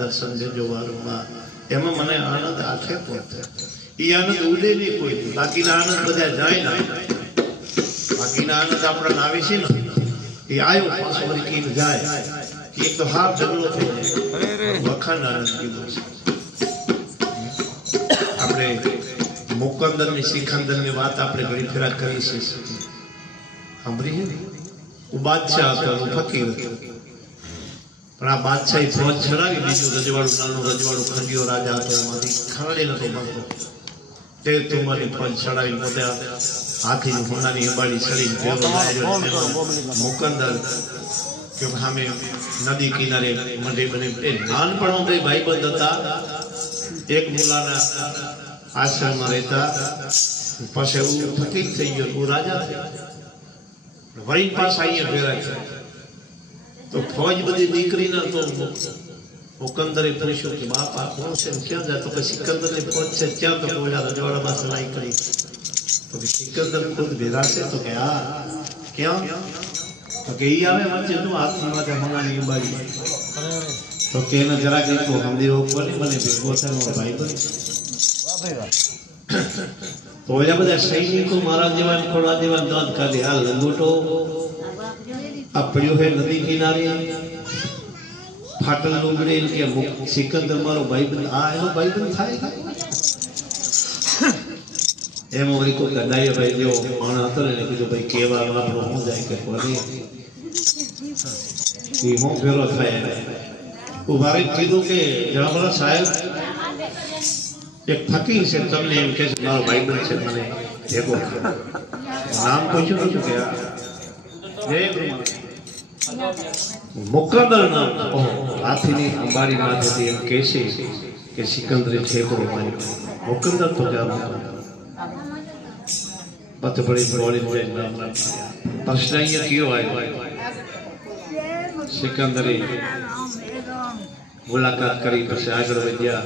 दर्शन जो एम मैंने आनंद आखे पहुंचे आनंद उड़े नहीं कोई बाकी आनंद बधा जाए ना बाकी आनंद अपना आवे छे ने ये आयो पाछो वरी की जाए कि एक तो हाफ जगलो थे वखंड आनंद कीधो आपणे मुकंदर ने सिकंदर ने बात आपणे घड़ी फेरा करी छे सांभळी है वो बादशाह હતો ફકીર પણ આ બાદશાહી ફોજ છડાવી બીજું રજવાડું નાનું રજવાડું ખંડિયો રાજા હતો એમાંથી ખરડે નતો બનતો તે તુમારી ફોજ છડાવી મોટા હાથીની હોનાની અંબાડી ચડીને મુકંદર કે સામે નદી કિનારે મંડે બને એ નાનપણમાં બે ભાઈબંધ હતા એક મુલાના આશ્રમમાં રહેતા પછી એવું ફકીર થઈ ગયો હું રાજા થયો वही पास आई है फेरा तो फौज बदी दीकरी ना तो मुकंदरे पूछो कि बाप आप कौन से क्या जाए तो कि सिकंदर ने फौज से क्या तो बोला रजवाड़ा में सलाई करी तो कि सिकंदर खुद बेरा से तो क्या क्या तो कि ये आवे मत जो हाथ में मत होना नहीं बाजी तो के ना जरा के तो हम दे ऊपर नहीं बने बेगो से मोर भाई बन वाह भाई वाह तो ये બધા સૈનિકો મારા જીવન ખોડા જીવન દાંત કાઢે આ લંગોટો આ પડ્યો હે નદી કિનારે ફાટલ લુગડે કે સિકંદર મારો ભાઈબંધ આ એનો ભાઈબંધ થાય એમ વળી કોઈ કડાય ભાઈ દેવો માણા હતો ને કીધું ભાઈ કેવા આપણો હું જાય કે કોને એ હું ફેરો થાય ઉભારે કીધું કે જણાબરા સાહેબ एक फकीर से तमने एम के मारो भाई बन से मने देखो नाम पूछो तो क्या जय मुकंदर नाम ओ हाथीनी अंबाड़ी माथे थी एम कैसे के सिकंदर छेकड़ो मारी मुकंदर तो क्या बात बड़ी बड़ी बड़ी नाम प्रश्न ये क्यों आयो सिकंदर मुलाकात करी પછી આગળ વધ્યા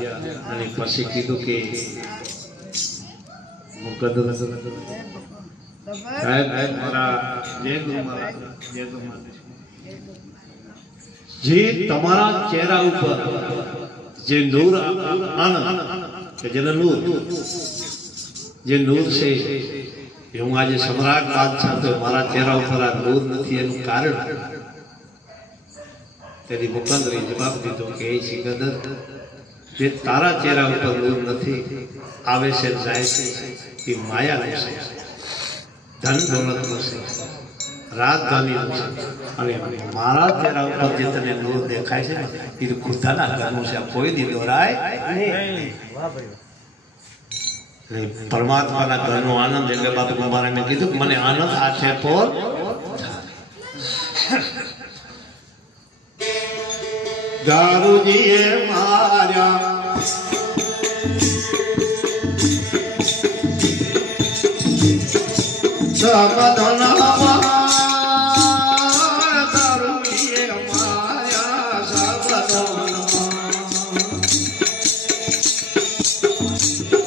અને પછી કીધું કે મુકદ્દમ સાહેબ મારા જય ગુરુ જે તમારા ચહેરા ઉપર જે નૂર આનંદ કે જેને નૂર જે નૂર છે હું આજે સમ્રાટ બાદશાહ તો મારા ચહેરા ઉપર આ નૂર નથી એનું કારણ तेरी मुकंदरे जवाब दीधो के सिकंदर जे तारा चेहरा पर नूर नहीं आवे से जाए से कि माया नो से धन दौलत नो से राजधानी नो से अरे मारा चेहरा पर जे तने नूर देखाय छे ई तो खुदाना घरनो से कोई दी दोराय नहीं वाह भाई परमात्मा ना घरनो आनंद એટલે બાત કુમારે મે કીધું મને આનંદ આ છે પર दारू जी मारा सब धनवा दारू जी मारा सब धनवा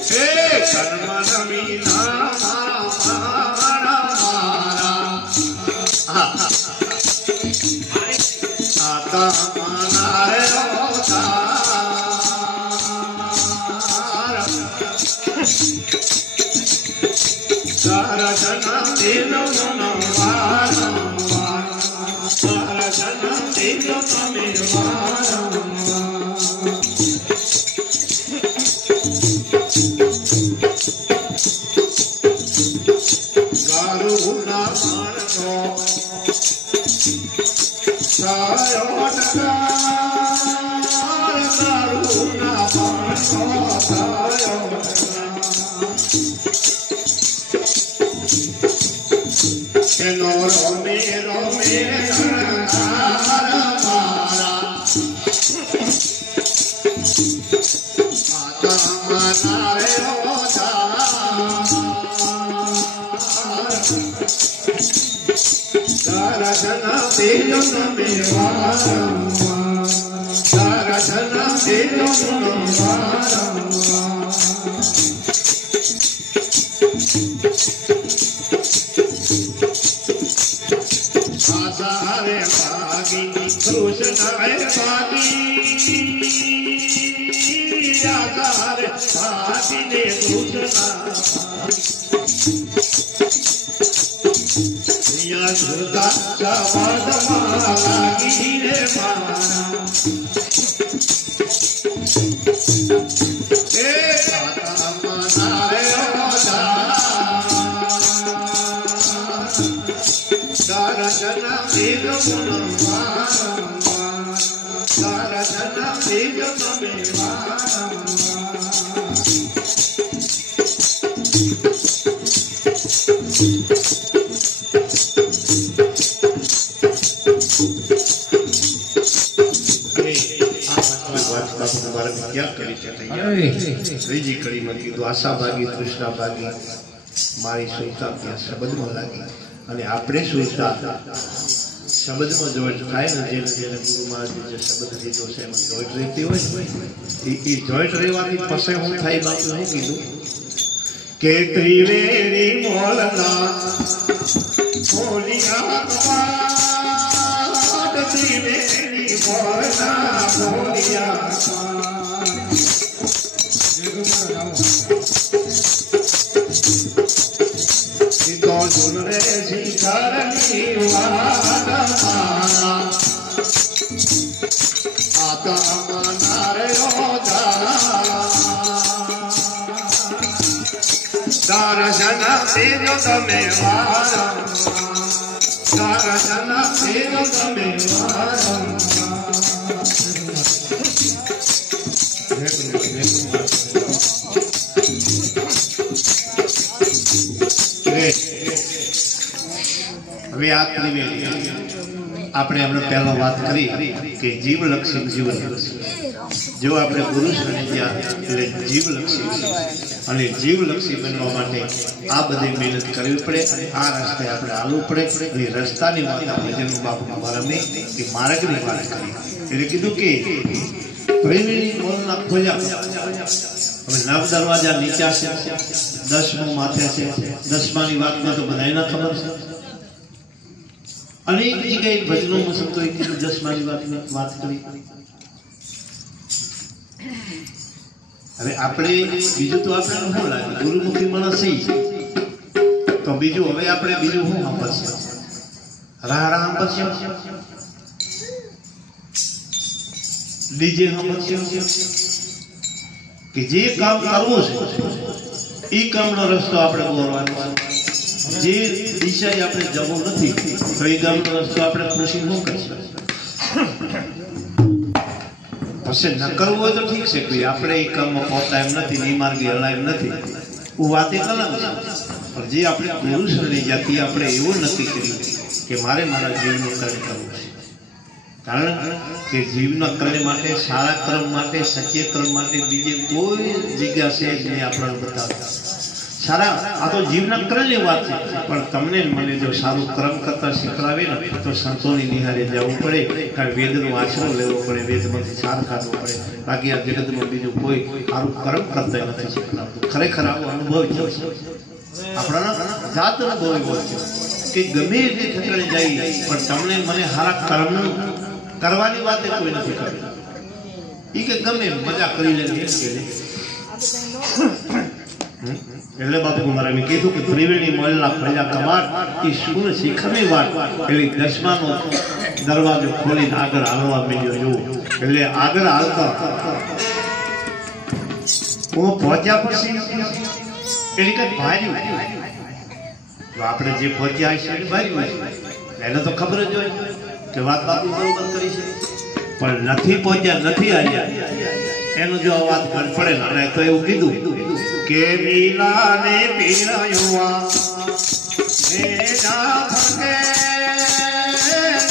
हे कर्म नमीना मारा आता Para ત્રીજી કડીમાં કીધું આશા ભાગી તૃષ્ણા ભાગી મારી સુરતા ત્યાં શબ્દમાં લાગી અને આપણે સુરતા શબ્દમાં જોઈન્ટ થાય ને જેને ગુરુ મહારાજ જે શબ્દ દીધો છે એમાં જોઈન્ટ રહેતી હોય એ જોઈન્ટ રહેવાની પછી હું થાય બાપુ શું કીધું કે ત્રિવેણી મોલના મોલિયા ત્રિવેણી મોલના મોલિયા હવે આ ત્રિવેણી આપણે હમણાં પહેલા વાત કરી કે જીવલક્ષી જીવન જો આપણે પુરુષ બની ગયા એટલે જીવલક્ષી અને જીવલક્ષી બનવા માટે આ બધી મહેનત કરવી પડે અને આ રસ્તે આપણે હાલવું પડે અને રસ્તાની વાત આપણે જેનું બાપુના બારમે કે માર્ગની વાત કરી એટલે કીધું કે ત્રિવેણી મોલના ખોલ્યા હવે નવ દરવાજા નીચા છે 10મું માથે છે 10માની વાતમાં તો બધાને ખબર છે અનેક જગ્યાએ ભજનોમાં સંતો એક 10માની વાત કરી હવે આપણે બીજું તો આપણે શું લાગે ગુરુમુખી માણસ તો બીજું હવે આપણે બીજું શું સાંભળશે રાહ સાંભળશે ડીજે સાંભળશે કે જે કામ કરવું છે એ કામનો રસ્તો આપણે દોરવાનો છે જે દિશાએ આપણે જવું નથી તો એ કામનો રસ્તો આપણે ખુશી શું કરીશું પછી ન કરવું હોય તો ઠીક છે ભાઈ આપણે એ કામમાં પહોંચતા એમ નથી એ માર્ગે હલાય એમ નથી હું વાત એ કલમ છે પણ જે આપણે પુરુષની જાતિ આપણે એવું નક્કી કર્યું કે મારે મારા જીવનું કાર્ય કરવું છે કારણ કે જીવના કર્મ માટે સારા કર્મ માટે સત્ય કર્મ માટે બીજે કોઈ જગ્યા છે જ નહીં આપણને બતાવતા સારા આ તો જીવના કર્મની વાત છે પણ તમને મને જો સારું કર્મ કરતા શીખવાડે ને તો સંતોની નિહારે જવું પડે કારણ વેદનો આશરો લેવો પડે વેદમાંથી સાર કાઢવો પડે બાકી આ જગતમાં બીજું કોઈ સારું કર્મ કરતા નથી શીખવાડતું ખરેખર આવો અનુભવ છે આપણા જાત અનુભવ એવો છે કે ગમે તે ઠેકાણે જાય પણ તમને મને સારા કર્મ કરવાની વાત કોઈ નથી કરતી એ કે ગમે મજા કરી લે એટલે બાપુ મારે મેં કીધું કે ત્રિવેણી મોલના પ્રજા કમાટ એ શું શીખવી વાત એવી 10માનો દરવાજો ખોલીને આગળ હાલવા માંડ્યો જોવું એટલે આગળ હાલતા હું પહોંચ્યા પછી એની કઈ ભાર્યું આપણે જે પહોંચ્યા છે એને ભાર્યું એને તો ખબર જ હોય કે વાત બાપુ બરોબર કરી છે પણ નથી પહોંચ્યા નથી આવ્યા એનો જો વાત પડે ને તો એવું કીધું કે મિલાને પીરાયો એ જા ભગે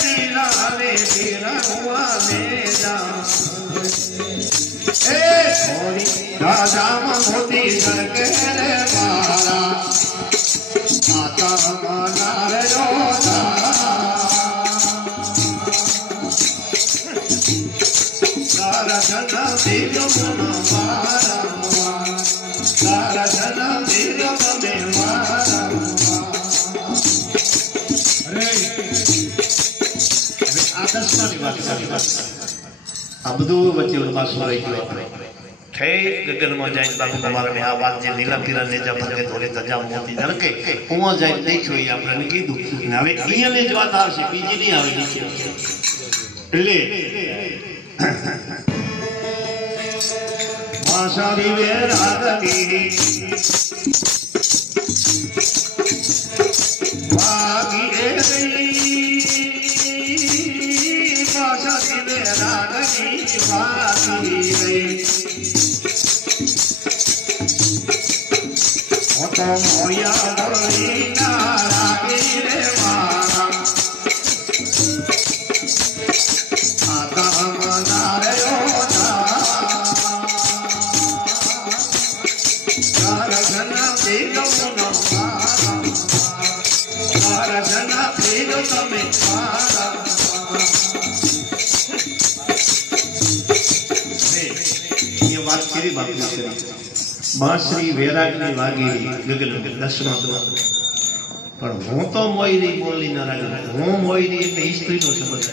મિલાને પીરાયો મે જા એ થોડી રાજા મોતી સરકે રે મારા આતા મના રે Jana Devi Mama Mara Sara Jana Devi Mama Mara આદર્શની વાત કરી આ બધું વચ્ચે પાછું રહી ગયું ઠેક ગગનમાં જાય બાપુ તમારે આ વાત જે નીલા પીરા નેજા ભગે થોડી તજા મોતી ધડકે ઉમા જાય દેખ્યો એ આપણે કીધું હવે અહીંયા જ વાત આવશે બીજી નહીં આવે એટલે Masari Veradani Vagi Evi Masari Veradani Vagi Evi Oto Moya Morina Ragi Revara Ata Manare Ota બાંસરી વેરાગની વાગી ગગન દસમા પણ હું તો મોયરી બોલી ના રાગ હું મોયરી એટલે સ્ત્રીનો શબ્દ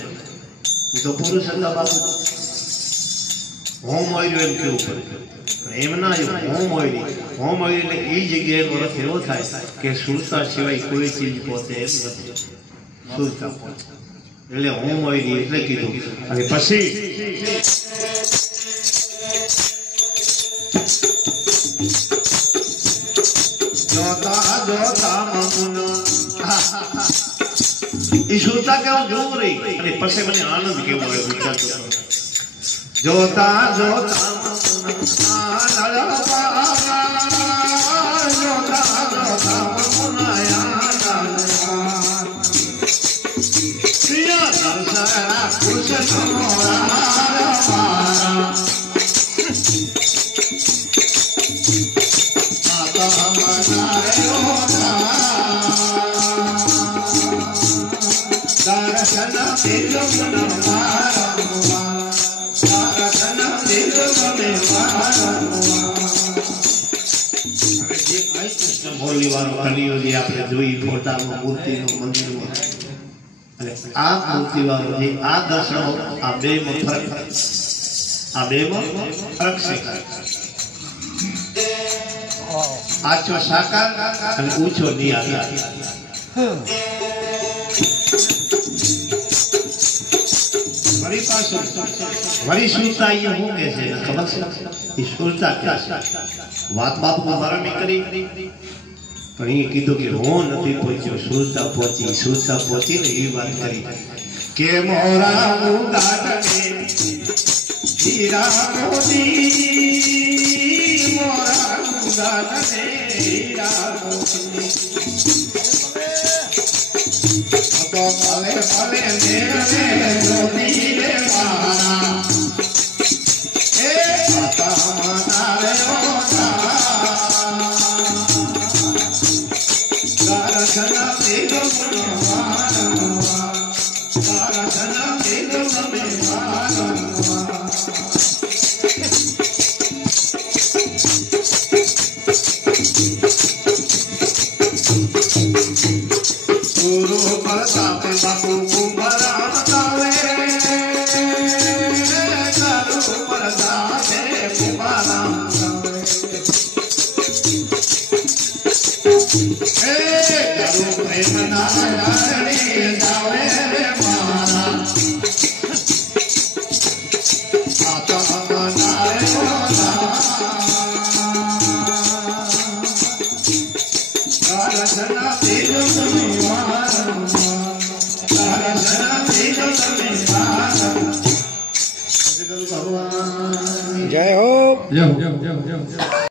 એ તો પુરુષ હતા બાપુ હું મોયર્યું એમ કેવું પડે એમ ના હું મોયરી એટલે એ જગ્યાએ એનો અર્થ એવો થાય કે સુરતા સિવાય કોઈ ચીજ પોતે એમ નથી સુરતા પોતે એટલે હું મોયરી એટલે કીધું અને પછી ઈશ્વરતા કેવું જોવું રહી અને પછી મને આનંદ કેવો આવ્યો વિચારતો જોતા જોતા આપણે જોઈ ફોટામાં મૂર્તિનું મંદિરમાં અને આ મૂર્તિ વાળો જે આ દર્શનો આ બેમાં ફરક છે આછો સાકાર અને ઊંચો નિયાર વળી પાછું વળી સુરતા અહીંયા શું કે છે ખબર છે એ સુરતા કે વાત બાપમાં મારા કરી પણ એ કીધું કે હું નથી પહોંચ્યો સુરતા પહોંચી ને એ વાત કરી કે મોરા મુદાટને હીરા મોતી મોરા મુદાટને હીરા મોતી તો ભલે ભલે મેરે મોતી રે મારા એ માતા માતા રે જય હો.